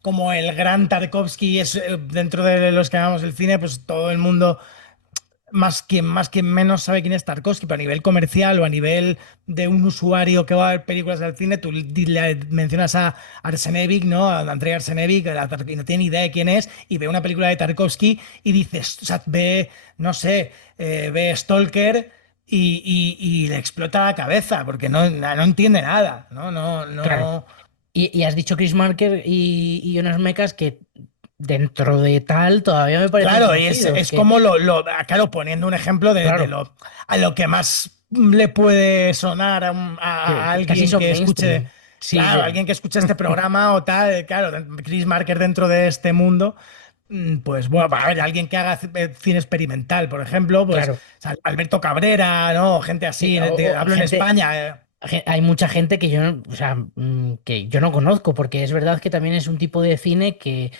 como el gran Tarkovsky, es dentro de los que amamos el cine, pues todo el mundo, más quien menos sabe quién es Tarkovsky, pero a nivel comercial o a nivel de un usuario que va a ver películas del cine, tú le mencionas a Arsenevich, ¿no? A Andrei Arsenevich, y no tiene ni idea de quién es, y ve una película de Tarkovsky y dices, o sea, ve, no sé, ve Stalker y le explota la cabeza, porque no entiende nada, ¿no? No, claro. no. Y has dicho Chris Marker y Jonas Mekas que dentro de tal todavía me parecen Claro, y es, conocidos, es que, como claro, poniendo un ejemplo de claro, a lo que más le puede sonar a, que a casi alguien son que escuche mainstream. Sí, Claro, alguien que escuche este programa o tal, claro, Chris Marker dentro de este mundo, pues bueno, a ver, alguien que haga cine experimental, por ejemplo, pues claro. o sea, Alberto Cabrera, ¿no? Gente Sí, así, o hablo en gente, España. hay mucha gente que yo, o sea, que yo no conozco, porque es verdad que también es un tipo de cine que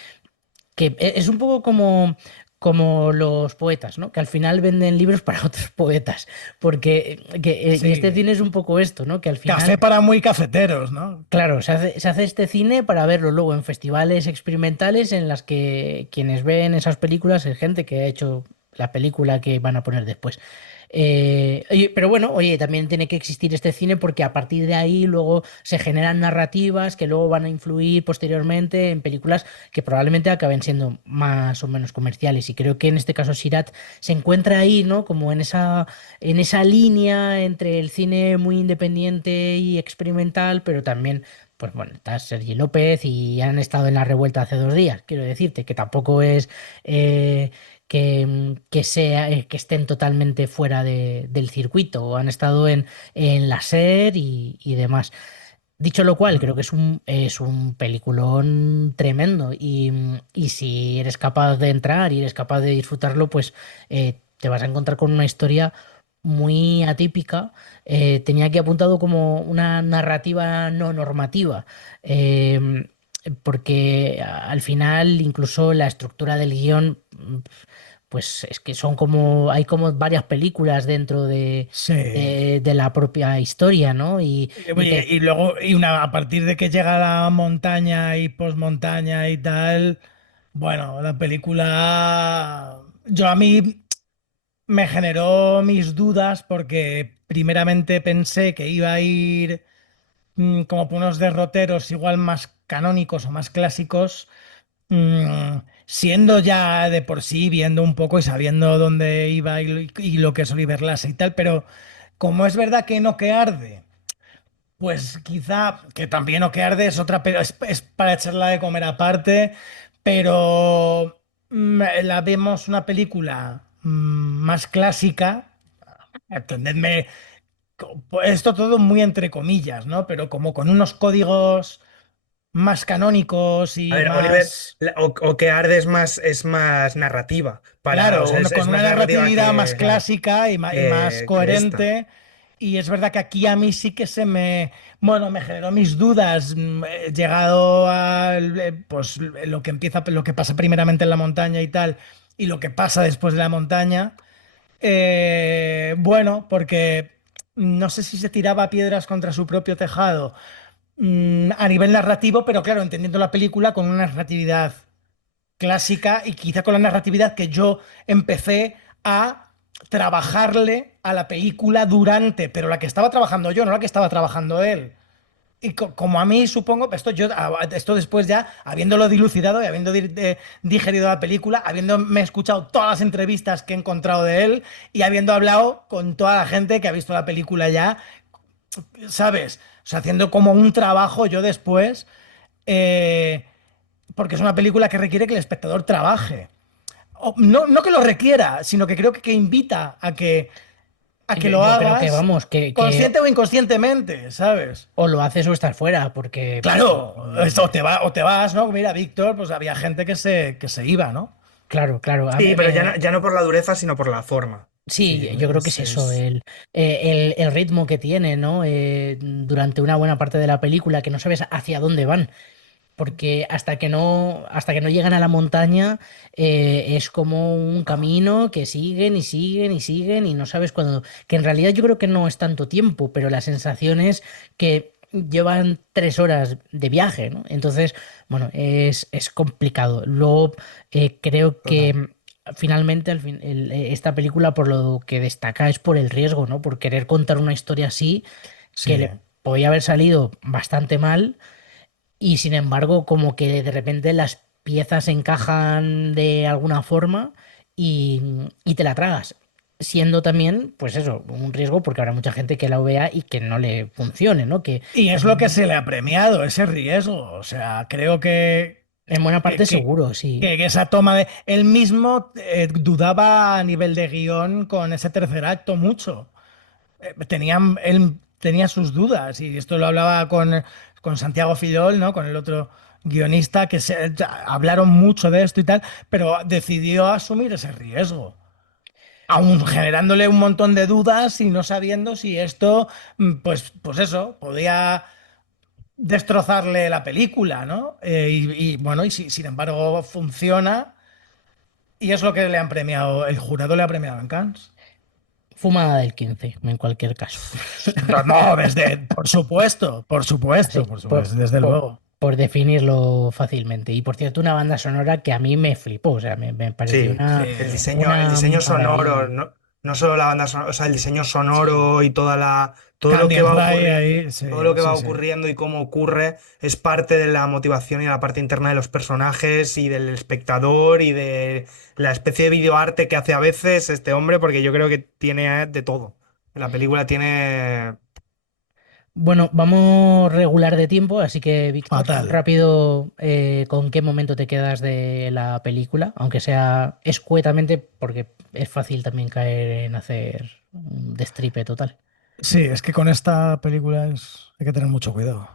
es un poco como los poetas, ¿no? Que al final venden libros para otros poetas, porque y este Sí, cine es un poco esto, ¿no? Que al café final, para muy cafeteros, ¿no? claro, se hace este cine para verlo luego en festivales experimentales en las que quienes ven esas películas es gente que ha hecho la película que van a poner después. Pero bueno, oye, también tiene que existir este cine porque a partir de ahí luego se generan narrativas que luego van a influir posteriormente en películas que probablemente acaben siendo más o menos comerciales. Y creo que en este caso Sirat se encuentra ahí, ¿no? Como en esa línea entre el cine muy independiente y experimental, pero también. Pues bueno, está Sergi López y han estado en la revuelta hace 2 días. Quiero decirte que tampoco es eh, que estén totalmente fuera del circuito o han estado en la SER y demás. Dicho lo cual, creo que es un peliculón tremendo y si eres capaz de entrar y eres capaz de disfrutarlo, pues te vas a encontrar con una historia muy atípica. Tenía aquí apuntado como una narrativa no normativa. em, Porque al final incluso la estructura del guión, pues es que hay como varias películas dentro de, Sí. de, de la propia historia, ¿no? Y Oye, te, y luego, a partir de que llega la montaña y posmontaña y tal, bueno, la película, yo a mí me generó mis dudas porque primeramente pensé que iba a ir como por unos derroteros igual más canónicos o más clásicos, siendo ya de por sí viendo un poco y sabiendo dónde iba y lo que es Oliver Lass y tal, pero como es verdad que no que arde. Pues quizá, que también o que arde es otra, pero es para echarla de comer aparte, pero la vemos una película más clásica, entendedme, esto todo muy entre comillas, ¿no? Pero como con unos códigos más canónicos A y ver, Oliver, más, o que arde es más narrativa, o claro, sea, es con una más narrativa narratividad más clásica y más que esta. coherente. Y es verdad que aquí a mí sí que bueno, me generó mis dudas. He llegado a, pues, lo que empieza, lo que pasa primeramente en la montaña y tal, y lo que pasa después de la montaña. Bueno, porque no sé si se tiraba piedras contra su propio tejado, a nivel narrativo, pero claro, entendiendo la película con una narratividad clásica y quizá con la narratividad que yo empecé a trabajarle a la película durante, pero la que estaba trabajando yo, no la que estaba trabajando él. Y como a mí, supongo, esto después ya, habiéndolo dilucidado y habiendo digerido la película, habiéndome escuchado todas las entrevistas que he encontrado de él y habiendo hablado con toda la gente que ha visto la película ya, ¿sabes? O sea, haciendo como un trabajo yo después, eh, porque es una película que requiere que el espectador trabaje. No, no que lo requiera, sino que creo que invita a Sí, que yo, lo yo creo que hagas vamos, que consciente o inconscientemente, ¿sabes? o lo haces o estás fuera, porque Claro, o te vas, ¿no? Mira, Víctor, pues había gente que se iba, ¿no? claro, claro. Sí, pero ya no por la dureza, sino por la forma. Sí, Sí, yo creo que es eso, es- el ritmo que tiene, ¿no? Durante una buena parte de la película, que no sabes hacia dónde van. Porque hasta que no llegan a la montaña, es como un camino que siguen y siguen y siguen y no sabes cuándo. Que en realidad yo creo que no es tanto tiempo, pero la sensación es que llevan 3 horas de viaje, ¿no? Entonces, bueno, es complicado. Luego, creo que Total. finalmente esta película por lo que destaca es por el riesgo, ¿no? Por querer contar una historia así que Sí. le podía haber salido bastante mal y sin embargo, como que de repente las piezas encajan de alguna forma y te la tragas. Siendo también, pues eso, un riesgo porque habrá mucha gente que la vea y que no le funcione, ¿no? Que Y es lo que se le ha premiado, ese riesgo. O sea, creo en buena que, parte que- seguro, sí. que esa toma de... Él mismo dudaba a nivel de guión con ese tercer acto mucho. Él tenía sus dudas, y esto lo hablaba con Santiago Fillol, ¿no? Con el otro guionista, hablaron mucho de esto y tal, pero decidió asumir ese riesgo, aún generándole un montón de dudas y no sabiendo si esto, pues eso, podía destrozarle la película, ¿no? Bueno, sin embargo funciona, y es lo que le han premiado, el jurado le ha premiado en Cannes. Fumada del 15, en cualquier caso. No, por supuesto, Así, desde luego. por definirlo fácilmente. Y por cierto, una banda sonora que a mí me flipó, o sea, me pareció Sí, el una diseño sonoro, maravilla. no solo la banda sonora, o sea, el diseño sonoro y todo lo que Candice va Ray ocurriendo, ahí, sí, todo lo que va sí, sí. ocurriendo y cómo ocurre es parte de la motivación y la parte interna de los personajes y del espectador y de la especie de videoarte que hace a veces este hombre, porque yo creo que tiene de todo. La película tiene... Bueno, vamos regular de tiempo, así que, Víctor, Fatal. rápido, ¿con qué momento te quedas de la película? Aunque sea escuetamente, porque es fácil también caer en hacer un destripe total. Sí, es que con esta película hay que tener mucho cuidado.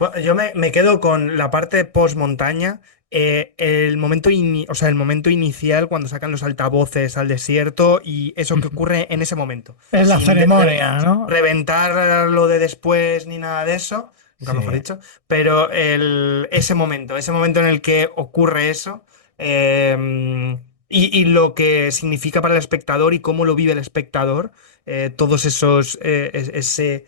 Bueno, yo me quedo con la parte post-montaña, o sea, el momento inicial cuando sacan los altavoces al desierto y eso que ocurre en ese momento. Es la Sin ceremonia, ¿no? reventar lo de después ni nada de eso, nunca Sí. mejor dicho, pero ese momento en el que ocurre eso, y lo que significa para el espectador y cómo lo vive el espectador, todos esos, ese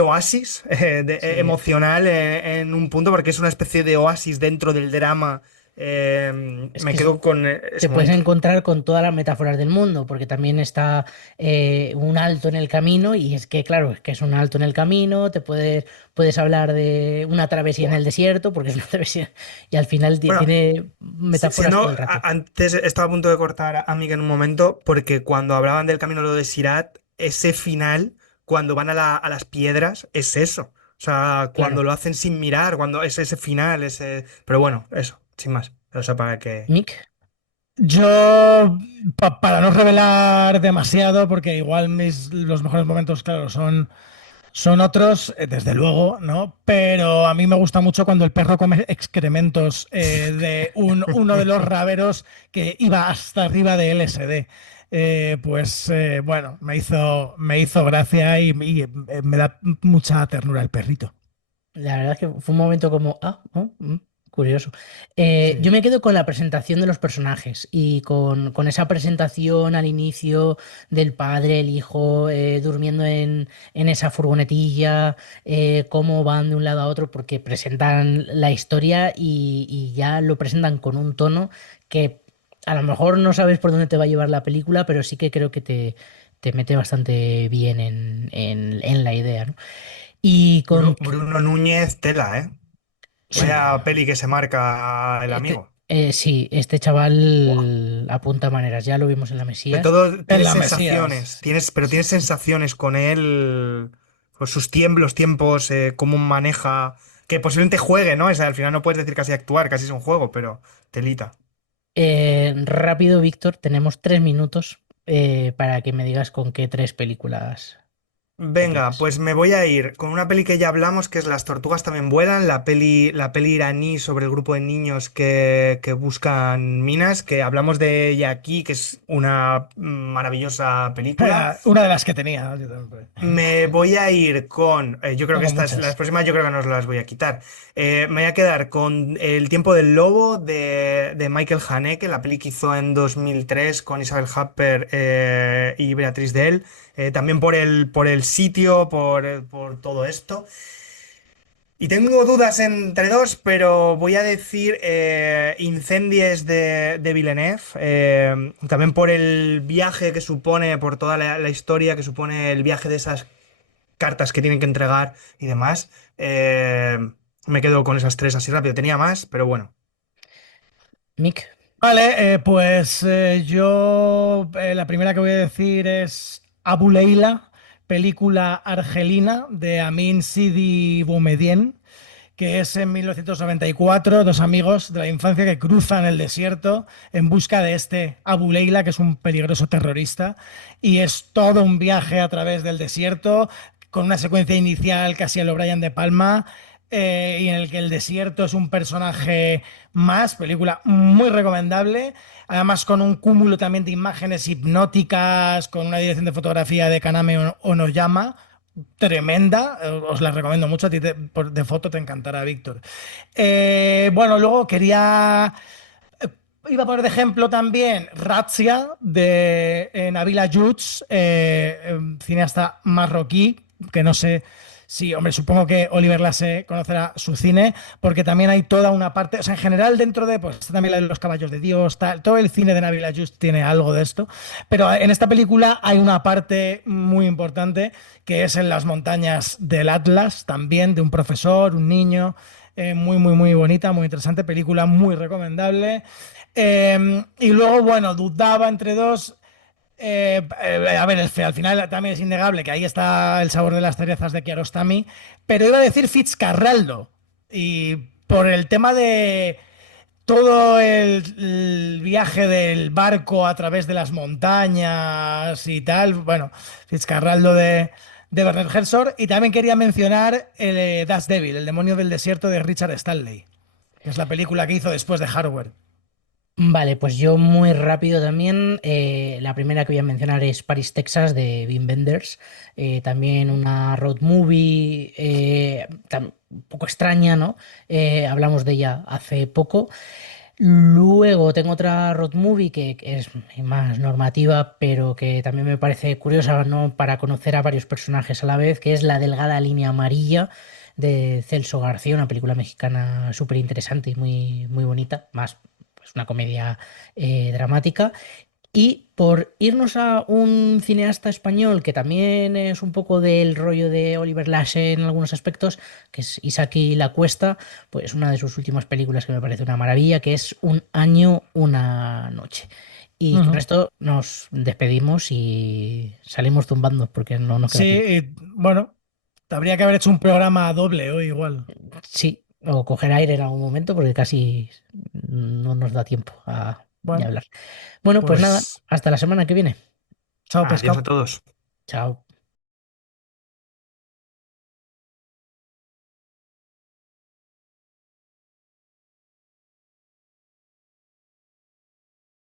oasis Sí. emocional en un punto, porque es una especie de oasis dentro del drama. Es Me que quedo con te ese puedes momento. encontrar con todas las metáforas del mundo, porque también está un alto en el camino, y es que, claro, es que es un alto en el camino, puedes hablar de una travesía en Buah. el desierto, porque es una travesía, y al final Bueno, tiene metáforas todo siendo, el rato. antes estaba a punto de cortar a Miguel en un momento, porque cuando hablaban del camino lo de Sirat, ese final, cuando van a las piedras, es eso. O sea, cuando Claro. lo hacen sin mirar, cuando es ese final, Pero bueno, eso, sin más. O sea, para que... Mick, Yo, para no revelar demasiado, porque igual los mejores momentos, claro, son otros, desde luego, ¿no? Pero a mí me gusta mucho cuando el perro come excrementos de uno de los raveros que iba hasta arriba de LSD. Bueno, me hizo gracia, y me da mucha ternura el perrito. la verdad es que fue un momento como, curioso. Yo Sí. me quedo con la presentación de los personajes y con esa presentación al inicio del padre, el hijo, durmiendo en esa furgonetilla, cómo van de un lado a otro, porque presentan la historia y ya lo presentan con un tono que a lo mejor no sabes por dónde te va a llevar la película, pero sí que creo que te mete bastante bien en la idea, ¿no? Y con... Bruno Núñez, tela, ¿eh? Sí, Vaya peli que se marca el amigo. sí, este Buah. chaval apunta maneras, ya lo vimos en la Sobre Mesías. todo En tienes la sensaciones, Mesías. pero tienes sensaciones con él, con sus tiempos, los tiempos, cómo maneja, que posiblemente juegue, ¿no? O sea, al final no puedes decir casi actuar, casi es un juego, pero telita. Rápido, Víctor, tenemos 3 minutos para que me digas con qué 3 películas te Venga, quedas. pues me voy a ir con una peli que ya hablamos, que es Las tortugas también vuelan, la peli iraní sobre el grupo de niños que buscan minas, que hablamos de ella aquí, que es una maravillosa película. Una de las que tenía, ¿no? Yo también. Me voy a ir con, yo creo que Tengo las muchas. próximas yo creo que no os las voy a quitar. Me voy a quedar con El tiempo del lobo de Michael Haneke, la peli que hizo en 2003 con Isabel Huppert y Beatriz Dell. También por el sitio, por todo esto. Y tengo dudas entre dos, pero voy a decir Incendies de Villeneuve, también por el viaje que supone, por toda la historia que supone el viaje de esas cartas que tienen que entregar y demás. Me quedo con esas tres así rápido. Tenía más, pero bueno. Mick, Vale, yo la primera que voy a decir es Abu Leila, película argelina de Amin Sidi Boumedienne, que es en 1994, dos amigos de la infancia que cruzan el desierto en busca de este Abu Leila, que es un peligroso terrorista, y es todo un viaje a través del desierto, con una secuencia inicial casi a lo Brian De Palma, y en el que el desierto es un personaje más, película muy recomendable, además con un cúmulo también de imágenes hipnóticas, con una dirección de fotografía de Kaname Onoyama, tremenda, os la recomiendo mucho, a ti de foto te encantará, Víctor. Bueno, luego iba a poner de ejemplo también Razzia de Nabil Ayouch, cineasta marroquí, que no sé si, hombre, supongo que Oliver Lasse conocerá su cine, porque también hay toda una parte, o sea, en general dentro de, pues está también la de Los Caballos de Dios, todo el cine de Nabil Ayouch tiene algo de esto, pero en esta película hay una parte muy importante que es en las montañas del Atlas, también de un profesor, un niño, muy, muy, muy bonita, muy interesante, película muy recomendable. Y luego, bueno, dudaba entre dos. A ver, al final también es innegable que ahí está el sabor de las cerezas de Kiarostami, pero iba a decir Fitzcarraldo. Y por el tema de todo el viaje del barco a través de las montañas y tal, bueno, Fitzcarraldo de Werner Herzog. Y también quería mencionar el Das Devil, el demonio del desierto de Richard Stanley, que es la película que hizo después de Hardware. Vale, pues yo muy rápido también. La primera que voy a mencionar es Paris, Texas, de Wim Wenders. También una road movie un poco extraña, ¿no? Hablamos de ella hace poco. Luego tengo otra road movie que es más normativa, pero que también me parece curiosa, ¿no? Para conocer a varios personajes a la vez, que es La delgada línea amarilla de Celso García, una película mexicana súper interesante y muy, muy bonita, más pues una comedia dramática. Y por irnos a un cineasta español que también es un poco del rollo de Oliver Lasse en algunos aspectos, que es Isaki La Cuesta, pues una de sus últimas películas que me parece una maravilla, que es Un año, una noche. Y con esto nos despedimos y salimos zumbando porque no nos queda Sí, tiempo. y, bueno, habría que haber hecho un programa doble hoy igual. Sí, o coger aire en algún momento porque casi no nos da tiempo de Bueno, hablar. Bueno, pues nada, Pues hasta la semana que viene. chao, adiós pescado. a todos. Chao.